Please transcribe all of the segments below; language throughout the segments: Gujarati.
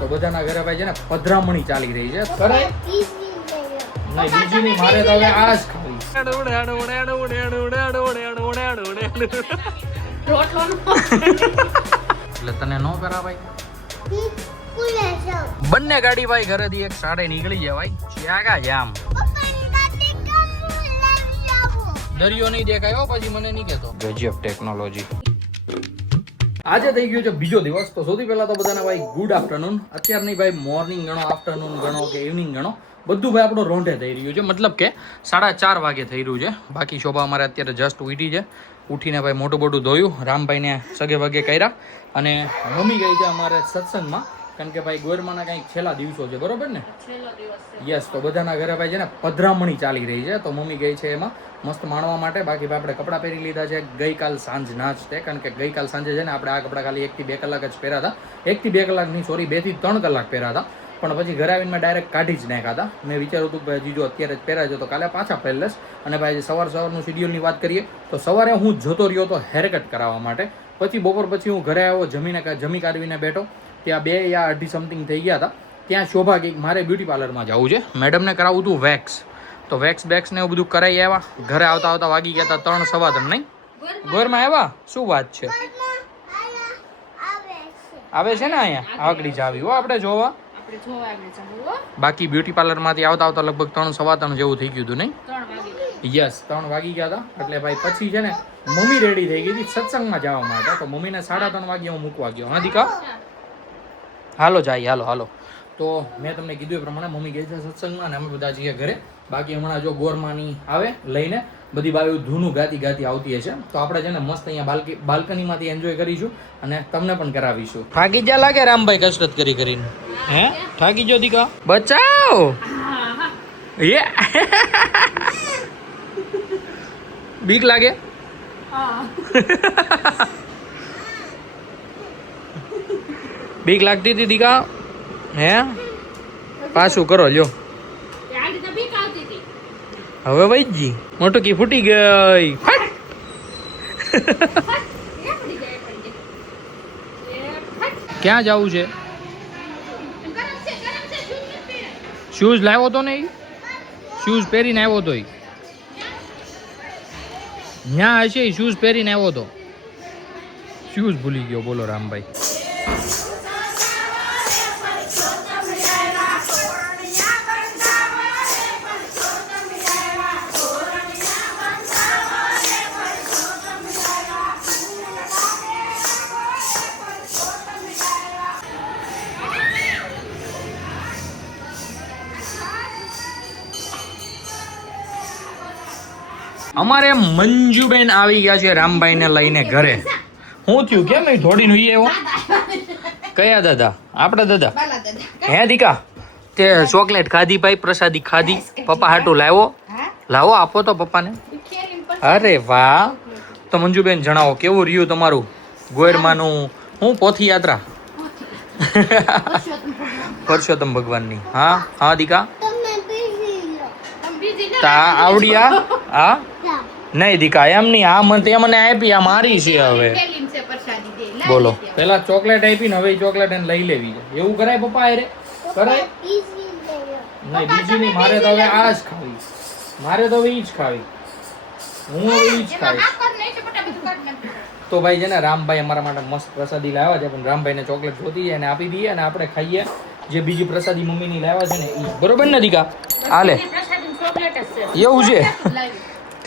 તો બધાના ઘરે ભાઈ છે ને પધરામણી ચાલી રહી છે. કરાય નહીં બીજી નહીં, મારે તો હવે આ જ ખાવી. એટલે તને નો કરા ભાઈ. બંને ગાડી ભાઈ ઘરેથી એક સાડે નીકળી જાય ભાઈ. જ્યાં જામ દરિયો નહીં દેખાયો પછી મને નહીં કહેતો. ગજબ ટેકનોલોજી. આજે થઈ ગયો છે બીજો દિવસ. તો સૌથી પહેલા તો બધાને ભાઈ ગુડ આફ્ટરનૂન. અત્યાર નહીં ભાઈ મોર્નિંગ ગણો, આફ્ટરનૂન ગણો કે ઇવનિંગ ગણો, બધું ભાઈ આપણું રોંઢે થઈ રહ્યું છે. મતલબ કે 4:30 વાગે થઈ રહ્યું છે. બાકી શોભા અમારે અત્યારે જસ્ટ ઉઠી છે. ઉઠીને ભાઈ મોટું મોટું ધોયું, રામભાઈને સગે વગે કર્યા અને મમ્મી ગઈ છે અમારે સત્સંગમાં. કારણ કે ભાઈ ગોરમાના કંઈક છેલ્લા દિવસો છે, બરોબર ને? યસ. તો બધાના ઘરે ભાઈ છે ને પધરામણી ચાલી રહી છે. તો મમ્મી ગઈ છે એમાં મસ્ત માણવા માટે. બાકી આપણે કપડાં પહેરી લીધા છે ગઈકાલ સાંજના જ તે. કારણ કે ગઈકાલ સાંજે છે ને આપણે આ કપડાં ખાલી 1 થી 2 કલાક જ પહેર્યા હતા. 1 થી 2 કલાક નહીં, સોરી 2 થી 3 કલાક પહેર્યા હતા. પણ પછી ઘરે આવીને મેં ડાયરેક્ટ કાઢી જ નાખ્યા હતા. મેં વિચાર્યું હતું કે જીજો અત્યારે જ પહેરાય છે તો કાલે પાછા પહેરી લઈશ. અને ભાઈ સવારનું શેડ્યુલની વાત કરીએ તો સવારે હું જતો રહ્યો તો હેરકટ કરાવવા માટે. પછી બપોર પછી હું ઘરે આવ્યો, જમી કાઢવીને બેઠો. ત્યાં 2 યા 2:30 સમથિંગ થઈ ગયા હતા. ત્યાં શોભા કંઈક મારે બ્યુટી પાર્લરમાં જવું છે, મેડમને કરાવવું હતું વેક્સ. તો વેક્સ બેક્સ ને એવું બધું કરાવી આવ્યા. ઘરે આવતા આવતા વાગી ગયા હતા 3 સવા 3. નહીં ઘરમાં આવ્યા? શું વાત છે? આવે છે ને અહીંયા આગળ જ આવી હો આપણે જોવા. બાકી બ્યુટી પાર્લર માંથી આવતા આવતા લગભગ 3 સવા 3 જેવું થઈ ગયું હતું. નહીં? યસ 3 વાગી ગયા હતા. એટલે ભાઈ પછી છે ને મમ્મી રેડી થઈ ગઈ હતી સત્સંગમાં જવા માટે. તો મમ્મીને 3:30 વાગે હું મૂકવા ગયો. હા દીકા હાલો જાય, હાલો. તો મેં તમને કીધું એ પ્રમાણે મમ્મી ગઈ છે સત્સંગમાં અને અમે બધા જઈએ ઘરે. બાકી હમણાં જો ગોરમાની આવે લઈને બધી બાયું ધૂનું ગાતી આવતી હશે. તો આપણે છે ને મસ્ત અહીંયા બાલ્કનીમાંથી એન્જોય કરીશું અને તમને પણ કરાવીશું. થાકી જા લાગે રામભાઈ કસરત કરીને? હે થાકી જો દીકા? બચાવ એ બીક લાગે? બીક લાગતી હતી દીકા? હે પાછું કરો લ્યો. હવે વૈજી મોટું કી ફૂટી ગઈ. ક્યાં જવું છે? શૂઝ લાવ્યો તો નહીં? શૂઝ પહેરીને આવ્યો તો ત્યાં હશે. શૂઝ પહેરીને આવ્યો તો શૂઝ ભૂલી ગયો. બોલો રામભાઈ. અમારે મંજુબેન આવી ગયા છે રામભાઈને લઈને ઘરે. શું થયું? કેમ નહીં થોડીને એવો? કયા દાદા? આપણા દાદા? હે દીકા તે ચોકલેટ ખાધી ભાઈ, પ્રસાદી ખાધી? પપ્પા હાટું લાવો, આપો તો પપ્પાને. અરે વાહ. તો મંજુબેન જણાવો કેવું રહ્યું તમારું ગોયરમાનું હું પોથી યાત્રા? પરસોત્તમ ભગવાનની. હા દીકા તા આવડ્યા? હા નહીં દીકા એમ નહીં. આ મને આપી, આ મારી છે હવે. બોલો પેલા ચોકલેટ આપી ને હવે ચોકલેટ એને લઈ લેવી છે. એવું કરાય પપ્પા? અરે કરાય નહીં બીજી નહીં, મારે તો હવે આ જ ખાવી. મારે તો હવે ઈ જ ખાવી. હું હવે ઈ જ ખાઈશ. તો ભાઈ છે ને રામભાઈ અમારા માટે મસ્ત પ્રસાદી લાવ્યા છે. પણ રામભાઈને ચોકલેટ જોતી છે એને આપી દઈએ અને આપણે ખાઈએ જે બીજી પ્રસાદી મમ્મીની લાવ્યા છે ને એ. બરોબર ને દીકા? હાલે એવું છે?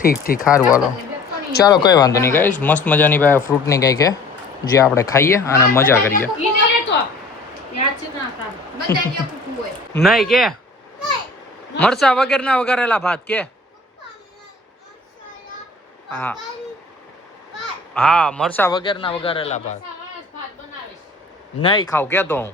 ઠીક સારું હાલો. ચાલો કઈ વાંધો નહીં ગાઈસ. મસ્ત મજાની ભાઈ ફ્રૂટની કંઈક છે જે આપણે ખાઈએ અને મજા કરીએ. નહીં કે મરચા વગરના વઘારેલા ભાત કે? હા મરચા વગરના વઘારેલા ભાત નહીં ખાવ કેતો હું.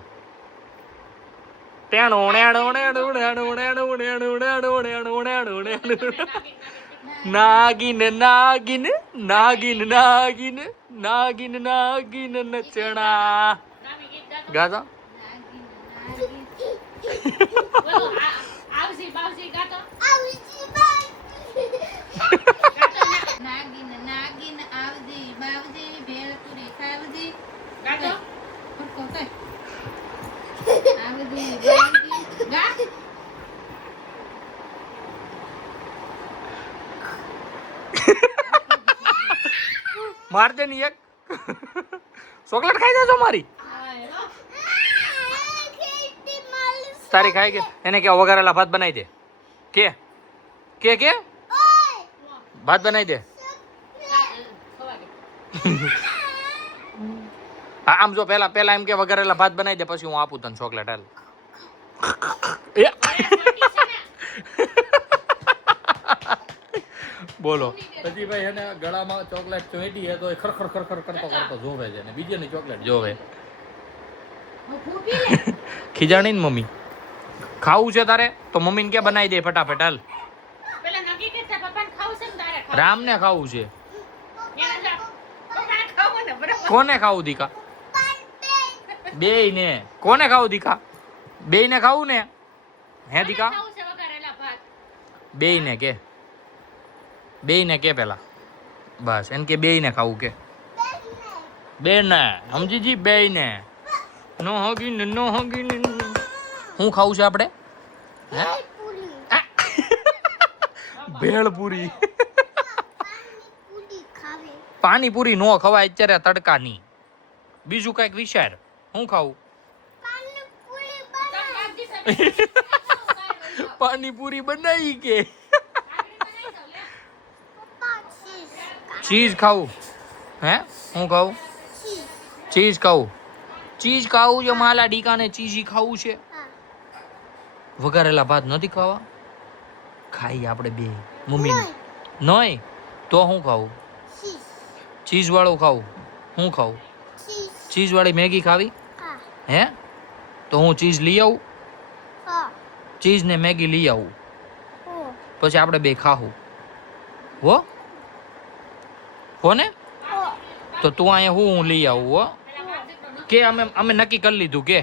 નાગીન નાગીન નાગીન નાગીન નાગીન નાગીન નચણા ગાતા. માર દે ની એક ચોકલેટ ખાઈ જજો મારી તારી ખાઈ કે એને કે વઘારેલા ભાત બનાવી દે કે ભાત બનાવી દે હા આમ જો પેલા એમ કે વઘારેલા ભાત બનાવી દે પછી હું આપું તને ચોકલેટ હાલ બોલો પછી ભાઈ એને ગળામાં ચોકલેટ ચોંટી હે તો એ ખરખર કરતો જોવે છે ને બીજાની ચોકલેટ જોવે ખીજાણી ને મમ્મી ખાવું છે તારે તો મમ્મીને કે બનાવી દે ફટાફટ હાલ રામ ને ખાવું છે કોને ખાવું દીકા બેય ને કોને ખાવું દીકા બેય ને ખાવું ને હે દીકા બેય ને કે પેલા બસ એને કે બેય ને ખાવું કે બે ને સમજી જી બેય ને નો હોગી ને હું ખાવું છે આપણે ભેળપુરી પાણીપુરી નો ખવાય અત્યારે તડકાની બીજું કઈક વિચાર હું ખાવું પાણીપુરી બનાવી કે ચીઝ ખાવું હે હું ખાવું ચીઝ ખાવું જો માલા ડીકાને ચીઝી ખાવું છે વઘારેલા ભાત નથી ખાવા ખાઈ આપણે બે મમ્મી નોય તો હું ખાવું ચીઝ વાળું ખાવું હું ખાવું ચીઝ વાળી મેગી ખાવી હે તો હું ચીઝ લઈ આવું ચીઝ ને મેગી લઈ આવું પછી આપણે બે ખાવું હો ને તો તું અહીંયા હું લઈ આવું હો કે અમે નક્કી કરી લીધું કે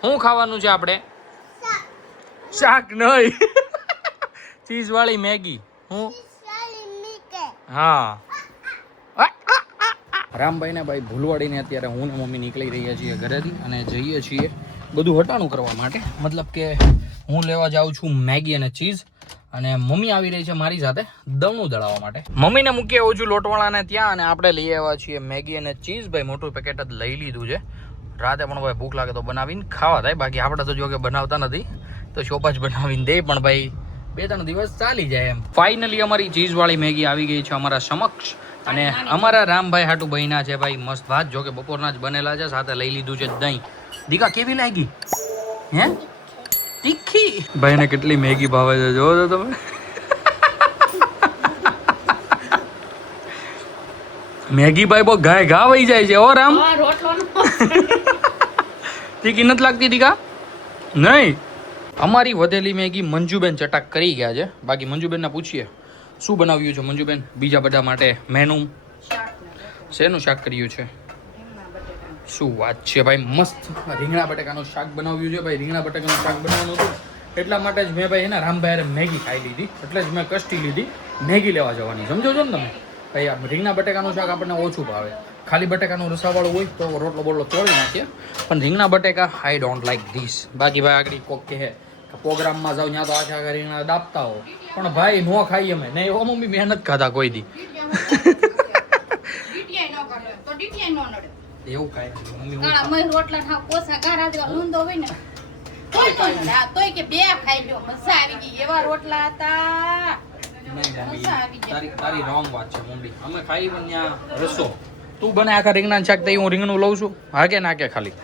શું ખાવાનું છે આપણે શાક નહીં ચીઝ વાળી મેગી હું હા રામભાઈ ને ભાઈ ભૂલવાડીને અત્યારે હું ને મમ્મી નીકળી રહ્યા છીએ ઘરેથી અને જઈએ છીએ બધું હટાણું કરવા માટે મતલબ કે હું લેવા જાઉં છું મેગી અને ચીઝ અને મમ્મી આવી રહી છે મારી સાથે દવણું દળાવવા માટે મમ્મીને મૂકીએ ઓછું લોટવાળાને ત્યાં અને આપણે લઈ આવ્યા છીએ મેગી અને ચીઝ ભાઈ મોટું પેકેટ જ લઈ લીધું છે રાતે પણ ભાઈ ભૂખ લાગે તો બનાવીને ખાવા થાય બાકી આપણે તો જો કે બનાવતા નથી તો શોપા જ બનાવીને દે પણ ભાઈ 2-3 દિવસ ચાલી જાય એમ ફાઇનલી અમારી ચીઝ વાળી મેગી આવી ગઈ છે અમારા સમક્ષ અને અમારા રામભાઈ હાટુ બહેના છે ભાઈ મસ્ત ભાત જો કે બપોરના જ બનેલા છે સાથે લઈ લીધું છે દહીં દીકા કેવી લાગી હે તીખી ભાઈને કેટલી મેગી ભાવે છે જોવો તો તમે મેગી ભાઈ બહુ ઘા વહી જાય છે ઓ રામ તીખી નથી લાગતી દીકા નહીં અમારી વધેલી મેગી મંજુબેન ચટાક કરી ગયા છે બાકી મંજુબેનને પૂછીએ શું બનાવ્યું છે મંજુબેન બીજા બધા માટે મેનુ શેનું શાક કર્યું છે શું વાત છે ભાઈ મસ્ત રીંગણા બટાકાનું શાક બનાવ્યું છે ભાઈ રીંગણા બટાકાનું શાક બનાવવાનું હતું એટલા માટે જ મેં ભાઈ એના રામભાઈ મેગી ખાઈ લીધી એટલે જ મેં કષ્ટી લીધી મેગી લેવા જવાની સમજો છો ને તમે ભાઈ આ રીંગણા બટાકાનું શાક આપણને ઓછું ભાવે ખાલી બટાકાનું રસાવાળું હોય તો રોટલો બોટલો તોડી નાખીએ પણ રીંગણા બટાકા આઈ ડોન્ટ લાઈક ધીસ બાકી ભાઈ આગળ કોક કહે પ્રોગ્રામમાં જાવ ત્યાં તો આખા રીંગણા દાબતા હો પણ ભાઈ નો ખાઈ અમે નહીં એવો મમ્મી મહેનત ખાતા કોઈ દી એવું ખાય મમ્મી રોટલા ખાવ કોસા ગારા જેવા લૂંદો હોય ને તોય કે બે ખાઈ લ્યો મજા આવી ગઈ એવા રોટલા હતા તારી રોંગ વાત છે મમ્મી અમે ખાઈ પણ ત્યાં રસો તું બને આખા રીંગણા શાક તઈ હું રીંગણું લઉં છું હા કે ના કે ખાલી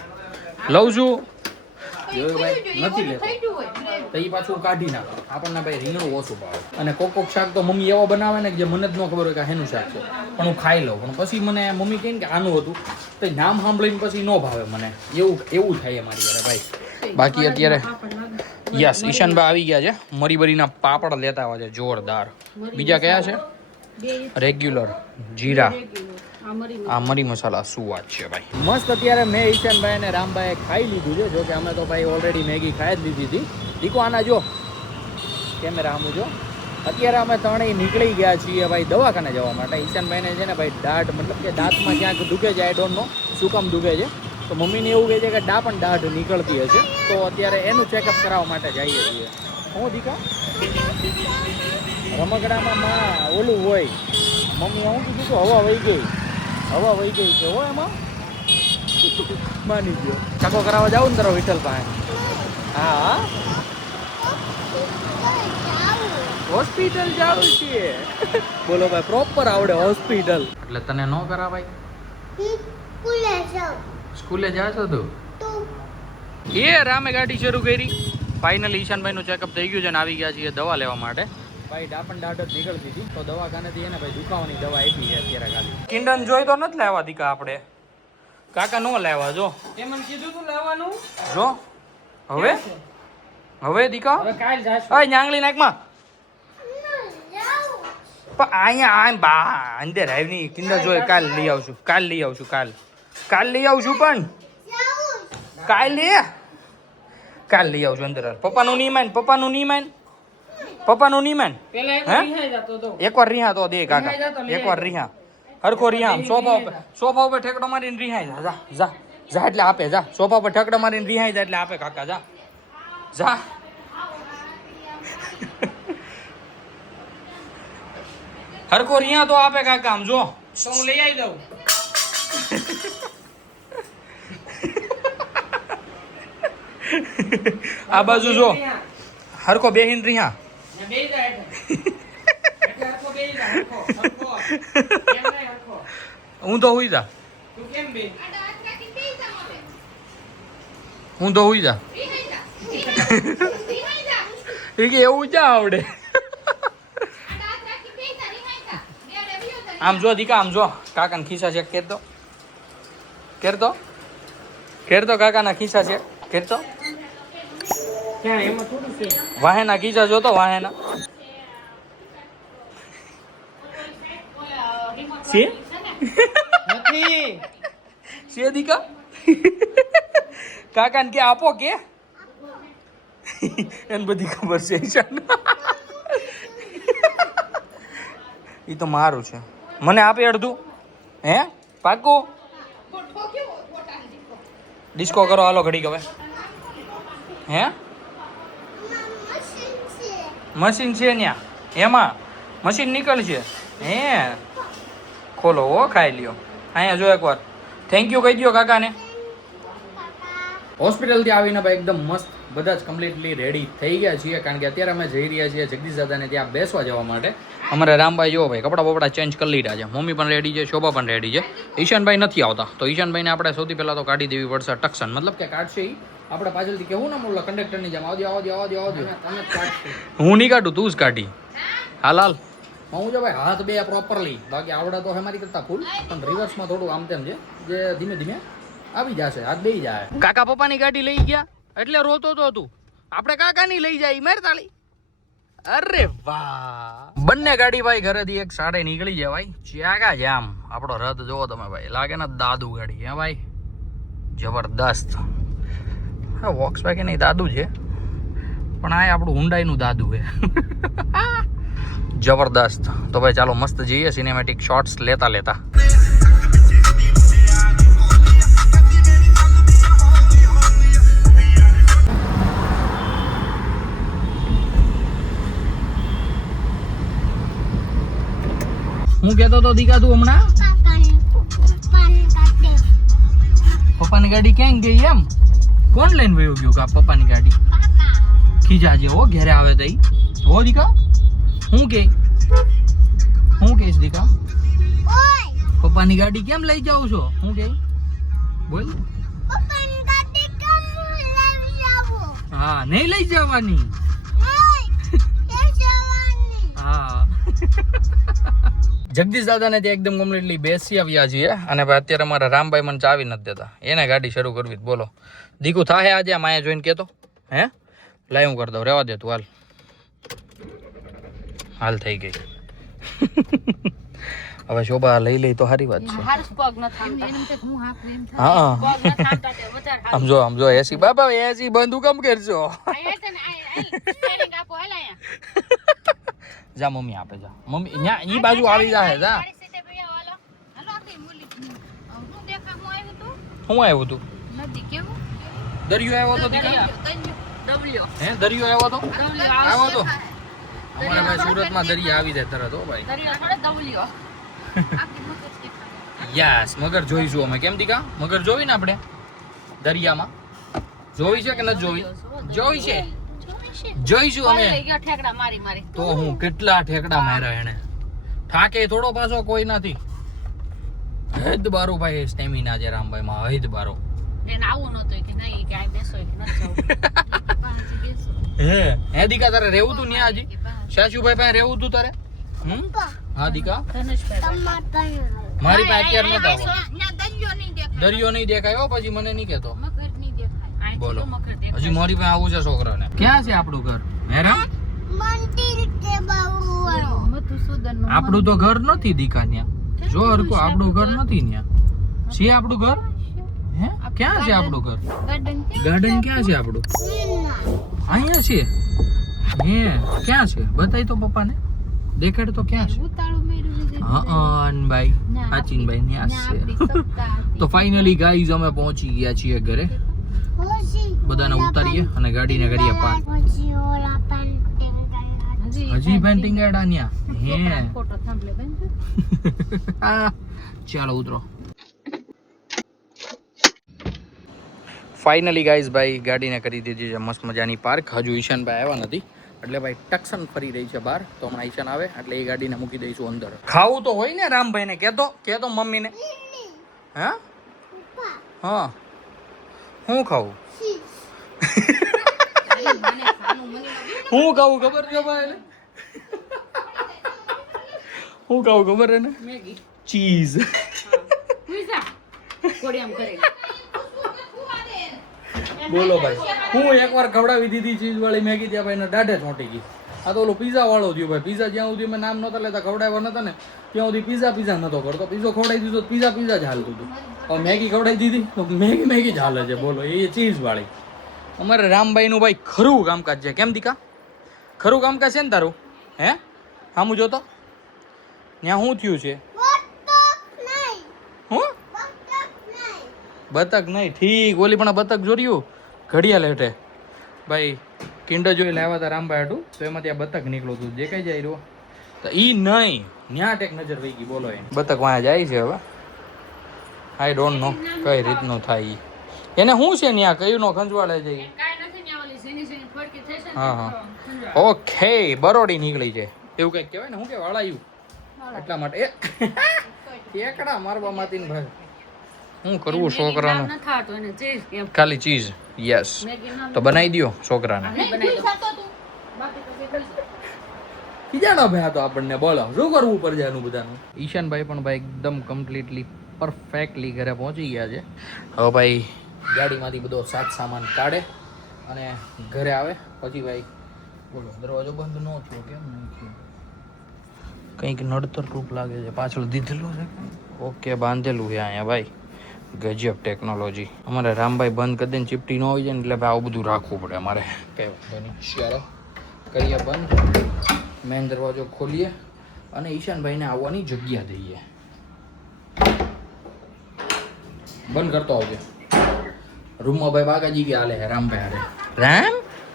લઉં છું નથી લેતો તો એ પાછું કાઢી નાખો આપણને ભાઈ રીંગણું ઓછું ભાવે અને કોક શાક તો મમ્મી એવો બનાવે ને કે જે મને જ ન ખબર હોય કે હેનું શાક છે પણ હું ખાઈ લઉં પણ પછી મને મમ્મી કહે કે આનું હતું તો નામ સાંભળીને પછી ન ભાવે મને એવું થાય મારી યારે ભાઈ બાકી અત્યારે યસ ઈશાનભાઈ આવી ગયા છે મરીબરીના પાપડ લેતા આવ્યા છે જોરદાર બીજા કયા છે રેગ્યુલર જીરા આ મરી મસાલા શું વાત છે ભાઈ મસ્ત અત્યારે મેં ઈશાનભાઈ અને રામભાઈ ખાઈ લીધું છે જો કે અમે તો ભાઈ ઓલરેડી મેગી ખાઈ જ લીધી હતી દીકો આના જો કેમેરા આમ જો અત્યારે અમે ત્રણેય નીકળી ગયા છીએ ભાઈ દવાખાને જવા માટે ઈશાનભાઈને છે ને ભાઈ દાંત મતલબ કે દાંતમાં ક્યાંક દુખે છે આઈ ડોન્ટ નો શું કામ દુખે છે તો મમ્મીને એવું કહે છે કે પણ દાઢ નીકળતી હશે, તો અત્યારે એનું ચેકઅપ કરાવવા માટે જઈએ છીએ. હું દીકા રમકડામાં ઓલું હોય, મમ્મી હું કીધું કે હવા વહી ગઈ છે હો એમાં. માની ગયો. ચકો કરાવવા જાવ ને તારો વિઠ્ઠલ પાસે. હા હોસ્પિટલ જાવ છે. બોલો ભાઈ પ્રોપર આવડે હોસ્પિટલ. એટલે તને ન કરાવાય? સ્કૂલે જા છો તું? એ રામે ગાડી શરૂ કરી. ફાઇનલી ઈશાનભાઈ નું ચેકઅપ થઈ ગયું છે ને આવી ગયા છીએ દવા લેવા માટે. ભાઈ ડાપણ દાઢ જ નીકળતી હતી તો દવાખાનેથી એને ભાઈ દુખાવાની દવા આપી છે અત્યારે ખાલી. કિંડન જોઈ તો નથી લાવવા દીકા આપણે. કાકા નો લાવવા જો. તે મને કીધું તું લાવવાનું. જો હવે દીકા હવે કાલ જાશું. ઓય ન્યાંગલી નાકમાં. પણ અહીંયા આમ બા અંદર આવી કિંડર જોઈ કાલ લઈ આવશું. કાલ લઈ આવશું પણ કાલ લઈ આવશું અંદર. પપ્પાનું નહીં માન એકવાર રિહા તો દે કાકા. એકવાર રિહા હરખો રિહા સોફા ઉપર ઠેકડો મારીને રિહાઈ જા એટલે આપે. જા સોફા ઉપર ઠેકડો મારીને રિહાઈ જા એટલે આપે કાકા. જા હરખો રિહા તો આપે કાકા. આમ જો હું લઈ આવી દઉં. આ બાજુ જો હરકો બેહીન રિહા. હું તો હુઈ જા. એવું ક્યાં આવડે? આમ જો દીકા આમ જો કાકાના ખિસ્સા ચેક કરતો કાકાના ખિસ્સા ચેક કરતો. વાહેના ખિસ્સા જોતો વાહેના છે દીકા. કાકાને કે આપો કે એને બધી ખબર છે. એ તો મારું છે. મને આપે અડધું. હે પાકું? ડિસ્કો કરો હાલો ઘડી હવે. હે મશીન છે ન્યા એમાં મશીન નીકળશે. હે ખોલો હો ખાઈ લ્યો. અહીંયા જો એકવાર થેન્ક યુ કહી દો કાકાને. હોસ્પિટલથી આવીને ભાઈ એકદમ મસ્ત બધા જ કમ્પ્લીટલી રેડી થઈ ગયા છીએ, કારણ કે અત્યારે અમે જઈ રહ્યા છીએ જગદીશ દાદાને ત્યાં બેસવા જવા માટે. અમારે રામભાઈ જો ભાઈ કપડાં બપડા ચેન્જ કરી લીધા છે. મમ્મી પણ રેડી છે, શોભા પણ રેડી છે. ઈશાનભાઈ નથી આવતા તો ઈશાનભાઈને આપણે સૌથી પહેલાં તો કાઢી દેવી પડશે ટક્શન. મતલબ કે કાઢશે એ આપણે પાછળથી કેવું ના બોલો કંડક્ટરની જેમ આવજો. હું નહીં કાઢું, તું જ કાઢી. હાલ હું જો ભાઈ હાથ બે પ્રોપરલી. બાકી આવડા તો મારી કરતા ફૂલ, પણ રિવર્સમાં થોડું આમ તેમ છે જે ધીમે ધીમે આવી જશે. હાથ બે જાય. કાકા પપ્પાની ગાડી લઈ ગયા એટલે રોતો તો તું. આપણે કાકાની લઈ જાય માર તાળી. અરે વાહ. બંને ગાડી ભાઈ ઘરેથી એક સાડે નીકળી જાય ભાઈ. જ્યાગા જામ આપણો રદ જોવો તમે ભાઈ. લાગે ને દાદુ ગાડી. હે ભાઈ જબરદસ્ત. હા વોક્સવેગન એ દાદુ છે પણ આ આપણું હુન્ડાઈનું દાદુ છે. જબરદસ્ત. તો ભાઈ ચાલો મસ્ત જઈએ સિનેમેટિક શોટ્સ લેતા. હું કેતો તો દીકા તું હમણાં પપ્પાની ગાડી ક્યાં ગઈ એમ? કોણ લઈને વયો ગયું કા પપ્પાની ગાડી? ખીજા જે હો ઘેરે આવે તઈ હો દીકા. હું કહીશ દીકા? પપ્પાની ગાડી કેમ લઈ જાવ છો? હું કે બોલ. હા નહીં લઈ જવાની. હા જગદીશ દાદાને ત્યાં એકદમ કમ્પ્લીટલી બેસી આવ્યા છીએ અને ભાઈ અત્યારે મારા રામભાઈ મને ચાવી નથી દેતા. એને ગાડી શરૂ કરવી. બોલો દીકુ થાય આજે આમ અહીંયા જોઈને કેતો. હે લાઈ હું કરી દઉં. રહેવા દે તું. હાલ થઈ ગઈ. હવે શોભા લઈ તો સારી વાત છે. હા સમજો એસી બાબા એસી બંધ કેમ કરશો? જા મમ્મી આપે જા. મમ્મી ન્યા ઈ બાજુ આવી જાય. જા હું આવ્યું તું નથી કેવું દરિયો આવ્યો તો દીકા ડબલ્યુ હે દરિયો આવ્યો તો આવ્યો તો ડબલ્યુ અમારે ભાઈ સુરતમાં દરિયા આવી જાય તરત હો ભાઈ દરિયો થોડે ડબલ્યુ યસ મગર જોઈશું અમે કેમ દીકા મગર જોવી ને આપણે દરિયામાં જોઈ છે કે નથી જોઈ જોઈ છે જોઈશું અમે ઠેકડા મારી મારી તો હું કેટલા ઠેકડા માર્યા એને થાકે થોડો પાછો કોઈ નથી હદ બારો ભાઈ સ્ટેમિના છે રામભાઈ માં હદ બારો એને આવું નતું કે નહીં કે આ બેસો કે નથી હે હે દીકા તારે રહેવું તું ન્યા હજી શાશુભાઈ પાસે રહેવું તું તારે હા દીકા મારી પાસે અત્યારે નતા દરિયો નહીં દેખાય હો પછી મને નહીં કહેતો બોલો હજી મારી પાસે આવું છે છોકરાને ક્યાં છે આપણું ઘર હેરામ આપણું તો ઘર નથી દીકા ન્યા જો હરકો આપણું ઘર નથી ન્યા છે આપણું ઘર હે ક્યાં છે આપણું ઘર ગાર્ડન ક્યાં છે આપણું અહીંયા છે હે ક્યાં છે બતાય તો પપ્પાને દેખાડ તો ક્યાં છે હા ભાઈ હાચીનભાઈ ન્યા છે તો ફાઇનલી ગાઈઝ અમે પહોંચી ગયા છીએ ઘરે બધાને ઉતારીએ અને ગાડીને કરીએ પાર હજી પેન્ટિંગ ગાડા ન્યા હે ચાલો ઉતરો ફાઇનલી ગાઈઝ ભાઈ ગાડીને કરી દીધી છે મસ્ત મજાની પાર્ક હજુ ઈશાનભાઈ આવ્યા નથી એટલે ભાઈ ટક્સન ફરી રહી છે બહાર તો હમણાં ઈશાન આવે એટલે એ ગાડીને મૂકી દઈશું અંદર ખાવું તો હોય ને રામભાઈને કેતો મમ્મીને હા હા હું ખાવું હું ખાવું ખબર છે ભાઈ હું ખાવું ખબર છે ને ચીઝ બોલો ભાઈ હું એકવાર ખવડાવી દીધી ચીઝ વાળી મેગી ત્યાં ભાઈ દાઢે ચોંટી ગઈ આ તો ઓલો પીઝા વાળો થયો ભાઈ પીઝા જ્યાં સુધી મેં નામ નહોતા લેતા ખવડાવ્યા નતા ને ત્યાં સુધી પીઝા નતો કરતો પીઝો ખવડાવી દીધો પીઝા જ હાલતું હતું હવે મેગી ખવડાવી દીધી તો મેગી જ હાલે છે બોલો એ ચીઝ વાળી અમારે રામભાઈ નું ભાઈ ખરું કામકાજ છે કેમ દીકા ખરું કામકાજ છે ને તારું હે હામું જોતો ત્યાં શું થયું છે હું બતક નહીં ઠીક ઓલી પણ બતક જોર્યું ઘડિયાળ હેઠે ભાઈ કિંડર જોઈ લાવ્યા હતા રામભાઈ હાટું તો એમાં ત્યાં બતક નીકળ્યું હતું દેખાઈ જાય રહ્યો તો ઈ નહીં ન્યા ટેક નજર વહી ગઈ બોલો એમ બતક વાંયા જાય છે હવે આઈ ડોન્ટ નો કઈ રીતનું થાય ઈ એને શું છે ન્યા કયું નો ખંજવાળે છે હા હા ઓકે બરોડી નીકળી છે એવું કઈક કહેવાય ને શું કે વાળાયું એટલા માટે ટેકડા મારવા માંથી ને ભાઈ શું કરવું છોકરાનું ખાલી ચીઝ યસ તો બનાવી દો છોકરાને ખીજાડો ભાઈ તો આપણને બોલો શું કરવું પડે આનું બધાનું ઈશાનભાઈ પણ ભાઈ એકદમ કમ્પ્લીટલી પરફેક્ટલી ઘરે પહોંચી ગયા છે હવે ભાઈ ગાડીમાંથી બધો સામાન કાઢે અને ઘરે આવે પછી ભાઈ બોલો દરવાજો બંધ ન થયો કેમ નહીં થયો કંઈક નડતર રૂપ લાગે છે પાછળ દીધેલું છે ઓકે બાંધેલું છે અહીંયા ભાઈ ગજબ ટેકનોલોજી અમારે રામભાઈ બંધ કરી દઈને ચીપટી ન હોય જાય ને એટલે ભાઈ આવું બધું રાખવું પડે અમારે કઈ વાંધો નહીં ચાલો કરીએ બંધ મેન દરવાજો ખોલીએ અને ઈશાનભાઈને આવવાની જગ્યા દઈએ બંધ કરતો આવજો રૂમમાં ભાઈ બાકાજી ગયા હાલે રામભાઈ હારે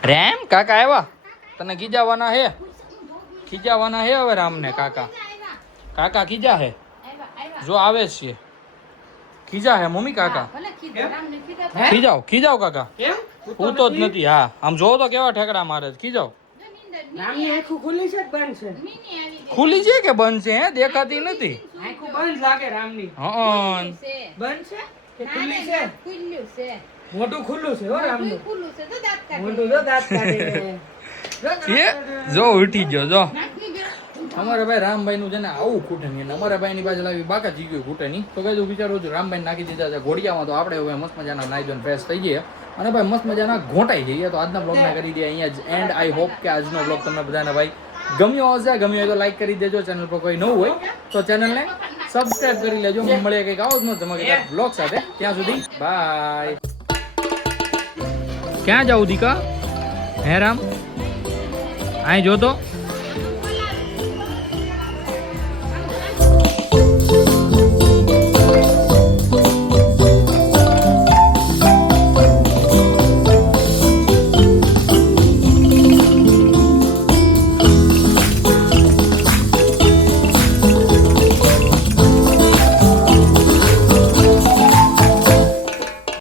રામ કાકા આવ્યા તને ખીજાવાના હે હવે રામને કાકા ખીજા હે જો આવે છે ખીજા હે મમ્મી કાકા ખીજાવ કાકા હું તો જ નથી હા આમ જોવો તો કેવા ઠેકડા મારે ખીજાવ ખુલી છે કે બંધ છે હે દેખાતી નથી મોટું ખુલ્લું છે હો રામનું મોટું જો દાંત કાઢે જો ઉઠી ગયો જો અમારા ભાઈ રામભાઈ નું છે ને આવું ખૂટે નહીં અમારા ભાઈ ની બાજુ લાવી બાકા જીગ્યું ખૂટે નહીં તો કઈ વિચારું છું રામભાઈ નાખી દીધા છે ઘોડિયામાં તો આપણે હવે મસ્ત મજાના નાઈ ધોઈને ફ્રેશ થઈ જઈએ અને ભાઈ મસ્ત મજાના ઘોંટાઈ જઈએ તો આજના બ્લોગને કરી દઈએ અહીંયા જ એન્ડ આઈ હોપ કે આજનો બ્લોગ તમને બધાને ભાઈ ગમ્યો હશે ગમ્યો હોય તો લાઈક કરી દેજો ચેનલ પર કોઈ નવું હોય તો ચેનલને સબસ્ક્રાઇબ કરી લેજો મળીએ કંઈક આવો જ ન ધમાકેદાર બ્લોગ સાથે ત્યાં સુધી બાય ક્યાં જાઉં દીકા હે રામ અહીં જોતો